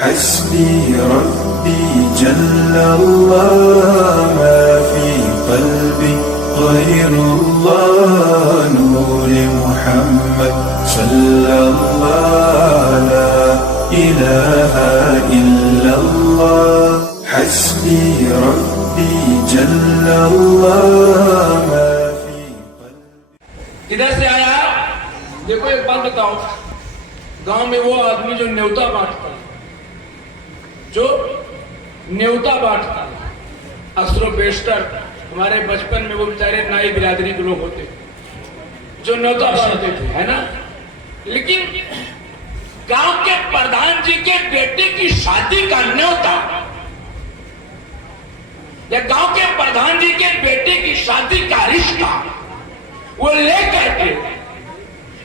حسبي ربي جل الله ما في قلبي غير الله نور محمد صلى الله لا إله إلا الله حسبي ربي جل الله ما في قلبي. کدھر سے آیا؟ دیکھو ایک بات بتاؤ، گاؤں میں وہ آدمی جو نیوتا بانٹتا اکثر و بیشتر ہمارے بچپن میں وہ بیچارے نائی برادری کے لوگ ہوتے جو نیوتا بانٹتے تھے، ہے نا؟ لیکن گاؤں کے پردھان جی کے بیٹے کی شادی کا نیوتا یا گاؤں کے پردھان جی کے بیٹے کی شادی کا رشتہ وہ لے کر کے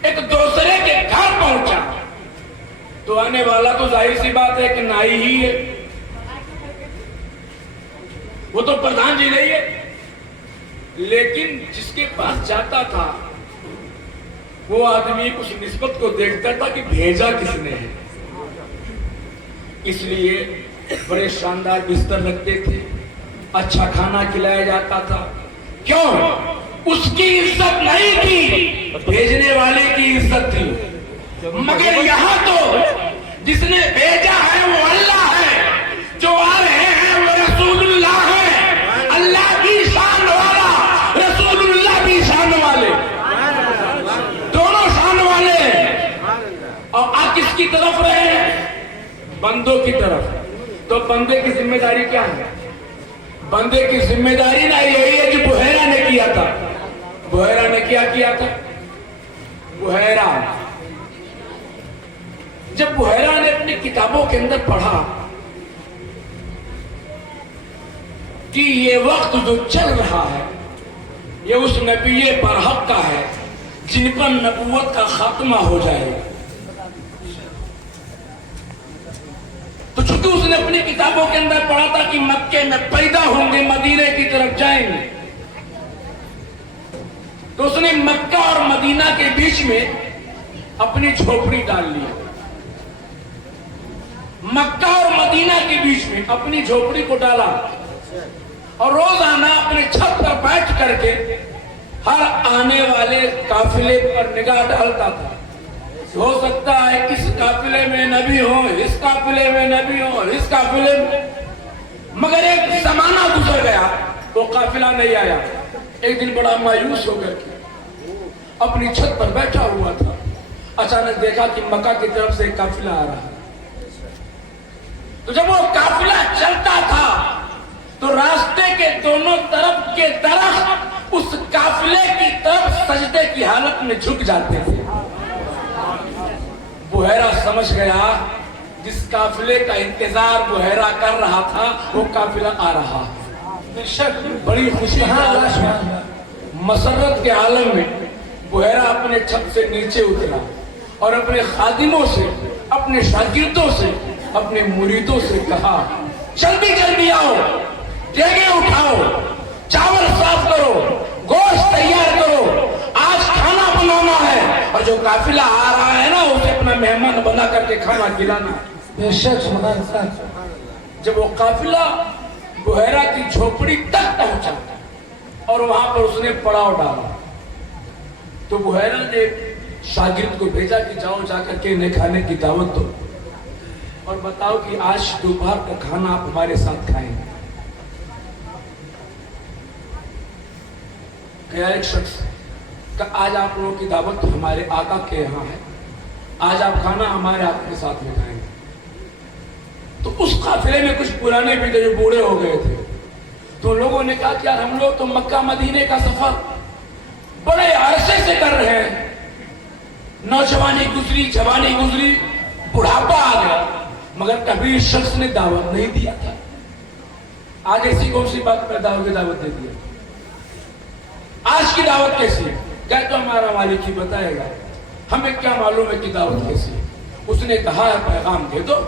ایک دوسرے کے گھر پہنچا تو آنے والا تو ظاہر سی بات ہے کہ نائی ہی ہے، وہ تو پردھان جی نہیں ہے. لیکن جس کے پاس جاتا تھا وہ آدمی اس نسبت کو دیکھتا تھا کہ بھیجا کس نے ہے، اس لیے بڑے شاندار بستر رکھتے تھے، اچھا کھانا کھلایا جاتا تھا. کیوں؟ اس کی عزت نہیں تھی، بھیجنے والے کی عزت تھی. مگر یہاں تو جس نے بھیجا ہے وہ اللہ ہے، جو آ رہے ہیں وہ رسول اللہ ہے. اللہ کی شان والا، رسول اللہ کی شان والے، دونوں شان والے ہیں. اور آپ کس کی طرف رہے ہیں؟ بندوں کی طرف. تو بندے کی ذمہ داری کیا ہے؟ بندے کی ذمہ داری نہ یہی ہے جو بحیرہ نے کیا تھا. بحیرہ نے کیا کیا تھا؟ بحیرہ جب بحیرہ نے اپنی کتابوں کے اندر پڑھا کہ یہ وقت جو چل رہا ہے یہ اس نبی برحق کا ہے جن پر نبوت کا خاتمہ ہو جائے گا. تو چونکہ اس نے اپنی کتابوں کے اندر پڑھا تھا کہ مکے میں پیدا ہوں گے، مدینے کی طرف جائیں گے، تو اس نے مکہ اور مدینہ کے بیچ میں اپنی جھوپڑی ڈال لی. مکہ اور مدینہ کے بیچ میں اپنی جھوپڑی کو ڈالا اور روزانہ اپنے چھت پر بیٹھ کر کے ہر آنے والے قافلے پر نگاہ ڈالتا تھا. ہو سکتا ہے اس قافلے میں نبی ہو، اس قافلے میں نبی ہو، اس قافلے میں، مگر ایک زمانہ گزر گیا وہ قافلہ نہیں آیا. ایک دن بڑا مایوس ہو کر کے اپنی چھت پر بیٹھا ہوا تھا، اچانک دیکھا کہ مکہ کی طرف سے ایک قافلہ آ رہا ہے. تو جب وہ قافلہ چلتا تھا تو راستے کے دونوں طرف کے درخت اس قافلے کی طرف سجدے کی حالت میں جھک جاتے تھے. بحیرہ سمجھ گیا جس قافلے کا انتظار بحیرہ کر رہا تھا وہ قافلہ آ رہا ہے. بڑی خوشی مسرت کے عالم میں بحیرہ اپنے چھت سے نیچے اترا اور اپنے خادموں سے، اپنے شاگردوں سے، اپنے مریدوں سے کہا جلدی جلدی آؤ، دیگیں اٹھاؤ، چاول صاف کرو، گوشت تیار کرو، آج کھانا بنانا ہے. اور جو قافلہ آ رہا ہے نا اسے اپنا مہمان بنا کر کے کھانا کھلانا. جب وہ قافلہ بحیرہ کی جھوپڑی تک پہنچا اور وہاں پر اس نے پڑاؤ ڈالا تو بحیرہ نے شاگرد کو بھیجا کہ جاؤ جا کر کے انہیں کھانے کی دعوت دو اور بتاؤ کہ آج دوپہر کا کھانا آپ ہمارے ساتھ کھائیں گے. گیا ایک شخص کہ آج آپ لوگوں کی دعوت ہمارے آقا کے یہاں ہے، آج آپ کھانا ہمارے آقا کے ساتھ میں کھائیں گے. تو اس قافلے میں کچھ پرانے بھی تھے جو بوڑھے ہو گئے تھے. تو لوگوں نے کہا کہ یار ہم لوگ تو مکہ مدینے کا سفر بڑے عرصے سے کر رہے ہیں، نوجوانی گزری، جوانی گزری، بڑھاپا آ گیا، مگر کبھی اس شخص نے دعوت نہیں دیا تھا. آج ایسی کون سی بات پر دعوت دے دیا؟ آج کی دعوت کیسی ہے؟ کیا تو ہمارا مالک ہی بتائے گا، ہمیں کیا معلوم ہے کہ دعوت کیسی ہے. اس نے کہا ہے پیغام دے دو،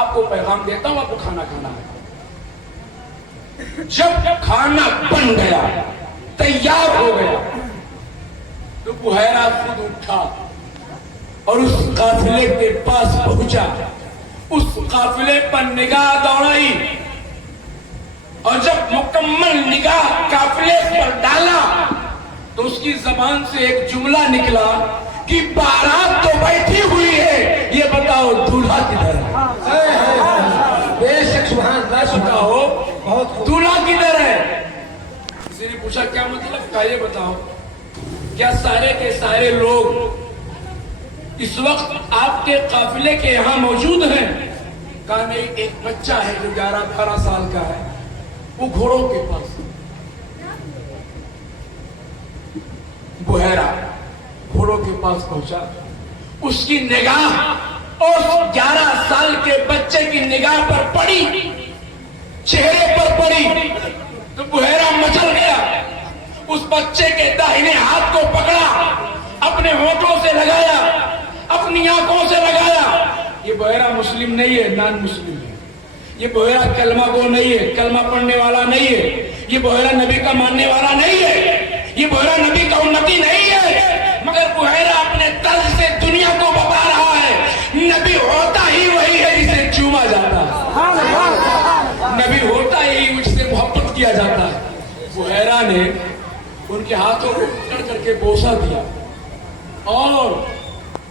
آپ کو پیغام دیتا ہوں، آپ کو کھانا کھانا ہے. جب کھانا بن گیا، تیار ہو گیا، تو بحیرہ خود اٹھا اور اس قافلے کے پاس پہنچا اس قافلے پر نگاہ دوڑائی اور جب مکمل نگاہ قافلے پر ڈالا تو اس کی زبان سے ایک جملہ نکلا کہ بارات تو بیٹھی ہوئی ہے، یہ بتاؤ دولہا کدھر ہے؟ بے شک سبحان اللہ بتاؤ دولہا کدھر ہے؟ کسی نے پوچھا کیا مطلب کا، یہ بتاؤ کیا سارے کے سارے لوگ اس وقت آپ کے قافلے کے یہاں موجود ہیں؟ کہا نہیں، ایک بچہ ہے جو 11-12 سال کا ہے، وہ گھوڑوں کے پاس بحیرہ گھوڑوں کے پاس پہنچا، اس کی نگاہ اس 11 سال کے بچے کی نگاہ پر پڑی، چہرے پر پڑی تو بحیرہ مچل گیا، اس بچے کے داہنے ہاتھ کو پکڑا، اپنے ہونٹوں سے لگایا، اپنی آنکھوں سے لگایا۔ یہ بحیرہ مسلم نہیں ہے، نان مسلم ہے، یہ بحیرہ کلمہ گو نہیں ہے، کلمہ پڑھنے والا نہیں ہے، یہ بحیرہ نبی کا ماننے والا نہیں ہے، یہ بحیرہ نبی کا امتی نہیں ہے، مگر بحیرہ اپنے طرز سے دنیا کو بتا رہا ہے نبی ہوتا ہی وہی ہے جسے چوما جاتا ہے، نبی ہوتا ہی اس سے محبت کیا جاتا ہے۔ بحیرہ نے ان کے ہاتھوں کو پکڑ کر کے بوسہ دیا اور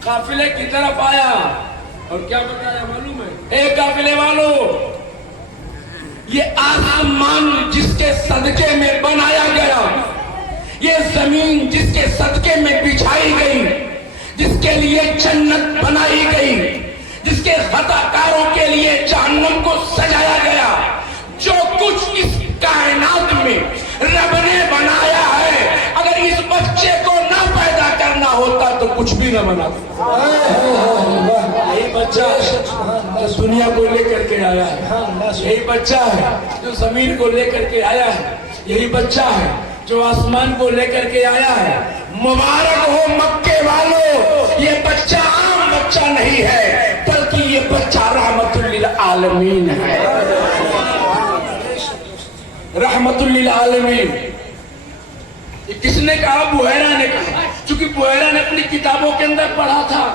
قافلے کی طرف آیا اور کیا بتایا معلوم ہے؟ اے قافلے والو، یہ آسمان جس کے صدقے میں بنایا گیا، یہ زمین جس کے صدقے میں بچھائی گئی، جس کے لیے جنت بنائی گئی، جس کے خطا کاروں کے لیے جہنم کو سجایا گیا، جو کچھ اس کائنات میں رب نے بنایا ہے، اگر اس بچے کو نہ پیدا کرنا ہوتا تو کچھ بھی نہ بناتا۔ یہی بچہ ہے جو دنیا کو لے کر کے آیا ہے، یہی بچہ ہے جو زمین کو لے کر کے آیا ہے، یہی بچہ ہے جو آسمان کو لے کر کے آیا ہے۔ مبارک ہو مکے والو، یہ بچہ عام بچہ نہیں ہے بلکہ یہ بچہ رحمت للعالمین ہے، رحمت للعالمین۔ یہ کس نے کہا؟ بحیرہ نے کہا، چونکہ بحیرہ نے اپنی کتابوں کے اندر پڑھا تھا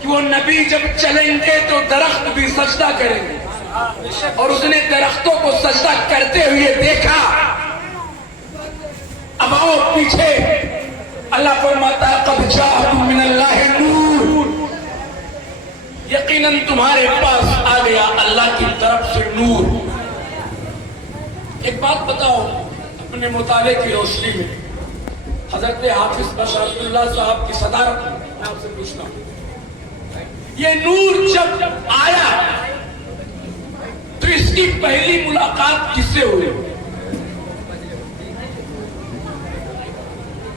کہ وہ نبی جب چلیں گے تو درخت بھی سجدہ کریں گے، اور اس نے درختوں کو سجدہ کرتے ہوئے دیکھا۔ اب آؤ پیچھے، اللہ فرماتا ہے قد جاءکم من اللہ نور، یقیناً تمہارے پاس آ گیا اللہ کی طرف سے نور۔ ایک بات بتاؤ اپنے مطالعے کی روشنی میں، حضرت حافظ بشارت اللہ صاحب کی صدارت میں آپ سے پوچھتا ہوں، یہ نور جب آیا تو اس کی پہلی ملاقات کس سے ہوئی؟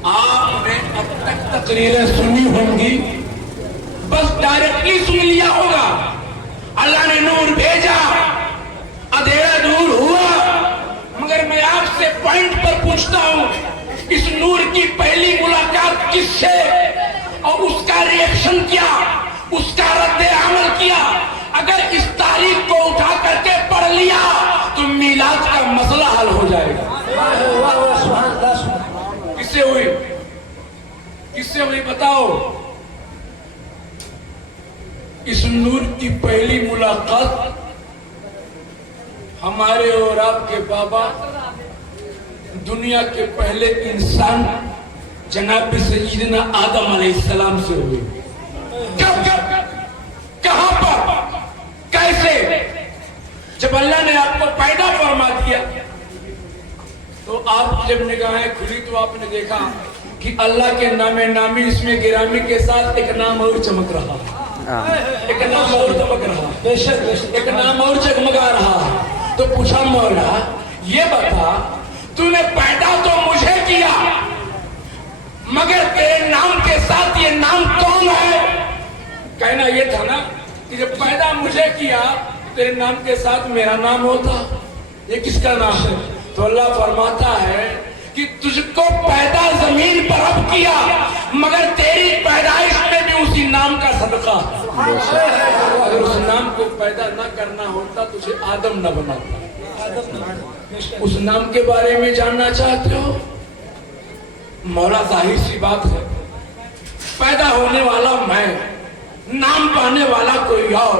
آپ نے اب تک تقریریں سنی ہوں گی، بس ڈائریکٹلی سن لیا ہوگا، اللہ نے نور بھیجا، اندھیرا دور ہوا، مگر میں آپ سے پوائنٹ پر پوچھتا ہوں، اس نور کی پہلی ملاقات کس سے اور اس کا ریئیکشن کیا، اس کا رد عمل کیا؟ اگر اس تاریخ کو اٹھا کر کے پڑھ لیا تو میلاد کا مسئلہ حل ہو جائے گا۔ کس سے ہوئی؟ کس سے ہوئی بتاؤ؟ اس نور کی پہلی ملاقات ہمارے اور آپ کے بابا دنیا کے پہلے انسان جناب سیدنا آدم علیہ السلام سے ہوئی۔ کب کہاں پر کیسے؟ جب اللہ نے آپ کو پیدا فرما دیا تو آپ جب نگاہیں کھلی تو آپ نے دیکھا کہ اللہ کے نام نامی اس میں گرامی کے ساتھ ایک نام اور چمک رہا، ایک نام اور چمک رہا، ایک نام اور جگمگا رہا۔ تو پوچھا مولا یہ بتا، تو نے پیدا تو مجھے کیا مگر تیرے نام کے ساتھ یہ نام کون ہے؟ کہنا یہ تھا نا کہ جب پیدا مجھے کیا تیرے نام کے ساتھ میرا نام ہوتا، یہ کس کا نام ہے؟ تو اللہ فرماتا ہے کہ تجھ کو پیدا زمین پر اب کیا مگر تیری پیدائش میں بھی اسی نام کا صدقہ ہے۔ اگر اس نام کو پیدا نہ کرنا ہوتا تجھے آدم نہ بناتا۔ اس نام کے بارے میں جاننا چاہتے ہو؟ مولا ظاہر سی بات ہے، پیدا ہونے والا میں، نام پانے والا کوئی اور،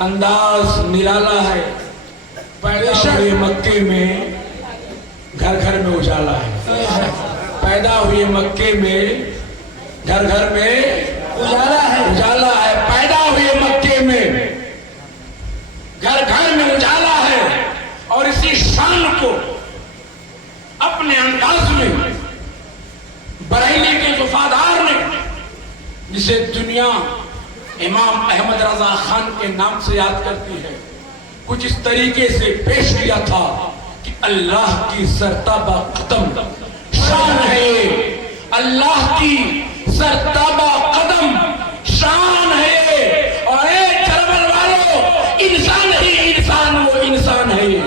انداز نرالا ہے. پیدا ہوئے مکے میں گھر گھر میں اجالا ہے. پیدا ہوئے مکے میں گھر گھر میں اجالا ہے. اجالا ہے. پیدا ہوئے مکے میں گھر گھر میں اجالا ہے. اور اسی شان کو اپنے انداز میں بریلی کے وفادار نے، جسے دنیا امام احمد رضا خان کے نام سے یاد کرتی ہے، کچھ اس طریقے سے پیش کیا تھا کہ اللہ کی سرتابہ قدم شان ہے یہ. اللہ کی سرتابہ قدم شان ہے. اور اے چربل والوں، انسان ہی انسان وہ انسان ہے یہ.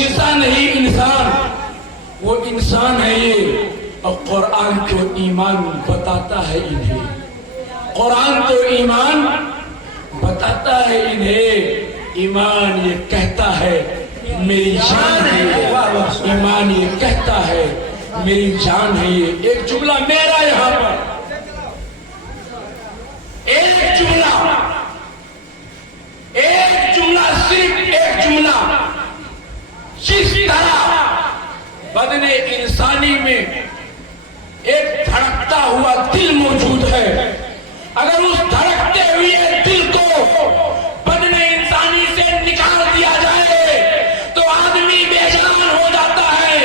انسان ہی انسان وہ انسان ہے یہ. اور قرآن تو ایمان بتاتا ہے انہیں. قرآن تو ایمان بتاتا ہے انہیں. ایمان یہ کہتا ہے میری جان ہے یہ. ایمان یہ کہتا ہے میری جان ہے یہ. ایک جملہ میرا یہاں پر، ایک جملہ صرف ایک جملہ، جس طرح بدن انسانی میں ایک دھڑکتا ہوا دل موجود ہے، اگر اس دھڑکتے ہوئے دل کو بدن انسانی سے نکال دیا جائے تو آدمی بے جان ہو جاتا ہے.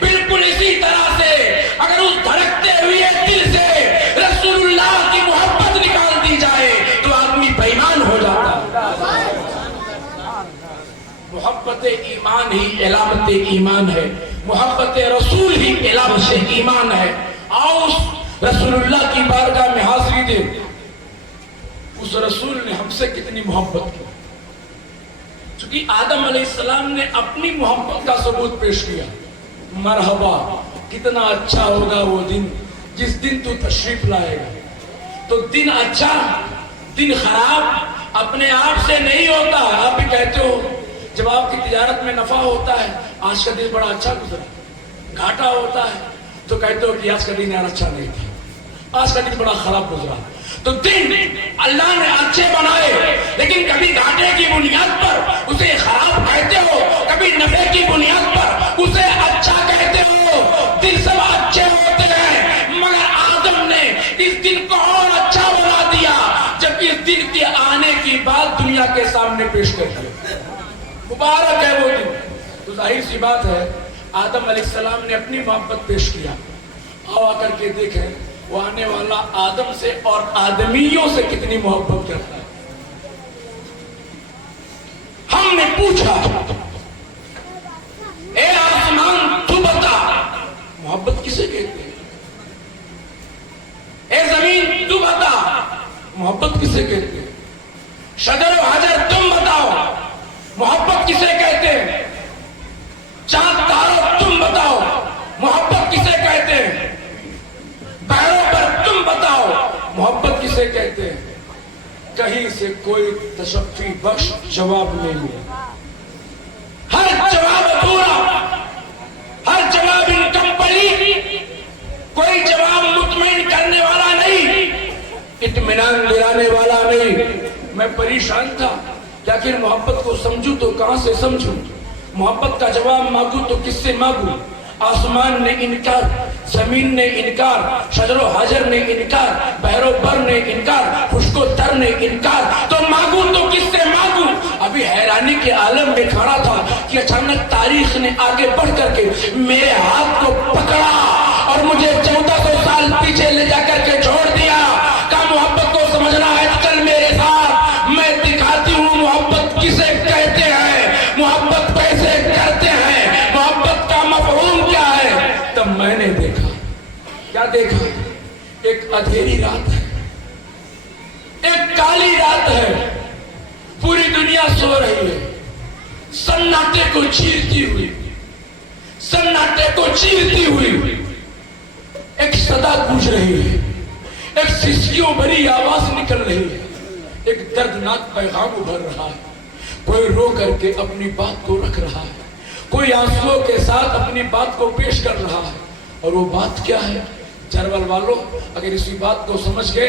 بالکل اسی طرح سے اگر اس دھڑکتے ہوئے دل سے رسول اللہ کی محبت نکال دی جائے تو آدمی بے ایمان ہو جاتا ہے. محبت ایمان ہی علامت ایمان ہے. محبت رسول ہی علامت ایمان ہے. آؤ اس رسول اللہ کی بارگاہ میں حاضری دے. اس رسول نے ہم سے کتنی محبت کی. چونکہ آدم علیہ السلام نے اپنی محبت کا ثبوت پیش کیا. مرحبا، کتنا اچھا ہوگا وہ دن جس دن تو تشریف لائے گا. تو دن اچھا دن خراب اپنے آپ سے نہیں ہوتا. آپ بھی کہتے ہو جب آپ کی تجارت میں نفع ہوتا ہے آج کا دن بڑا اچھا گزرا. گھاٹا ہوتا ہے تو کہتے ہو کہ آج کا دن یار اچھا نہیں تھا، آج کا دن بڑا خراب گزرا. تو دن اللہ نے اچھے بنائے، لیکن کبھی گھاٹے کی بنیاد پر اسے خراب کہتے ہو، کبھی نفع کی بنیاد پر اسے اچھا کہتے ہو. دن سب اچھے ہوتے ہیں، مگر آدم نے اس دن کو اور اچھا بنا دیا جب اس دن کے آنے کی بات دنیا کے سامنے پیش کر دیا. مبارک ہے وہ دن. تو ظاہر سی بات ہے آدم علیہ السلام نے اپنی محبت پیش کیا. آ کر کے دیکھیں وہ آنے والا آدم سے اور آدمیوں سے کتنی محبت کرتا ہے. ہم نے پوچھا اے آسمان تو بتا محبت کسے کہتے ہیں؟ اے زمین تو بتا محبت کسے کہتے ہیں؟ شجر و حجر تم بتاؤ محبت کسے کہتے ہیں؟ چاند تاروں تم بتاؤ محبت کسے کہتے ہیں؟ بحروں پر تم بتاؤ محبت کسے کہتے ہیں؟ کہیں سے کوئی تشفی بخش جواب نہیں ملا. ہر جواب ادھورا، ہر جواب انکمپلیٹ، کوئی جواب مطمئن کرنے والا نہیں، اطمینان دلانے والا نہیں. میں پریشان تھا کہ آخر محبت کو سمجھوں تو کہاں سے سمجھوں. محبت کا جواب مانگوں تو کس سے مانگوں؟ آسمان نے انکار، زمین نے انکار، شجر و حجر نے انکار، بحر و بر نے انکار، خشک و تر نے انکار. تو مانگوں تو کس سے مانگوں؟ ابھی حیرانی کے عالم میں کھڑا تھا کہ اچانک تاریخ نے آگے بڑھ کر کے میرے ہاتھ کو پکڑا اور مجھے 1400 سال پیچھے لے جا کر کے چھوڑ دیا. کہا محبت کو سمجھنا ہے چل میرے ساتھ، میں دکھاتی ہوں محبت کسے کہتے ہیں، محبت کیسے کرتے ہیں، محبت کا مفہوم کیا ہے. تب میں نے دیکھا، کیا دیکھا؟ ایک اندھیری رات ہے، ایک کالی رات ہے، پوری دنیا سو رہی ہے. سناٹے کو چیرتی ہوئی، سناٹے کو چیرتی ہوئی ایک صدا گونج رہی ہے، ایک سسکیوں بھری آواز نکل رہی ہے، ایک دردناک پیغام ابھر رہا ہے. کوئی رو کر کے اپنی بات کو رکھ رہا ہے، کوئی آنسوؤں کے ساتھ اپنی بات کو پیش کر رہا ہے. اور وہ بات کیا ہے؟ چرول والوں اگر اسی بات کو سمجھ گئے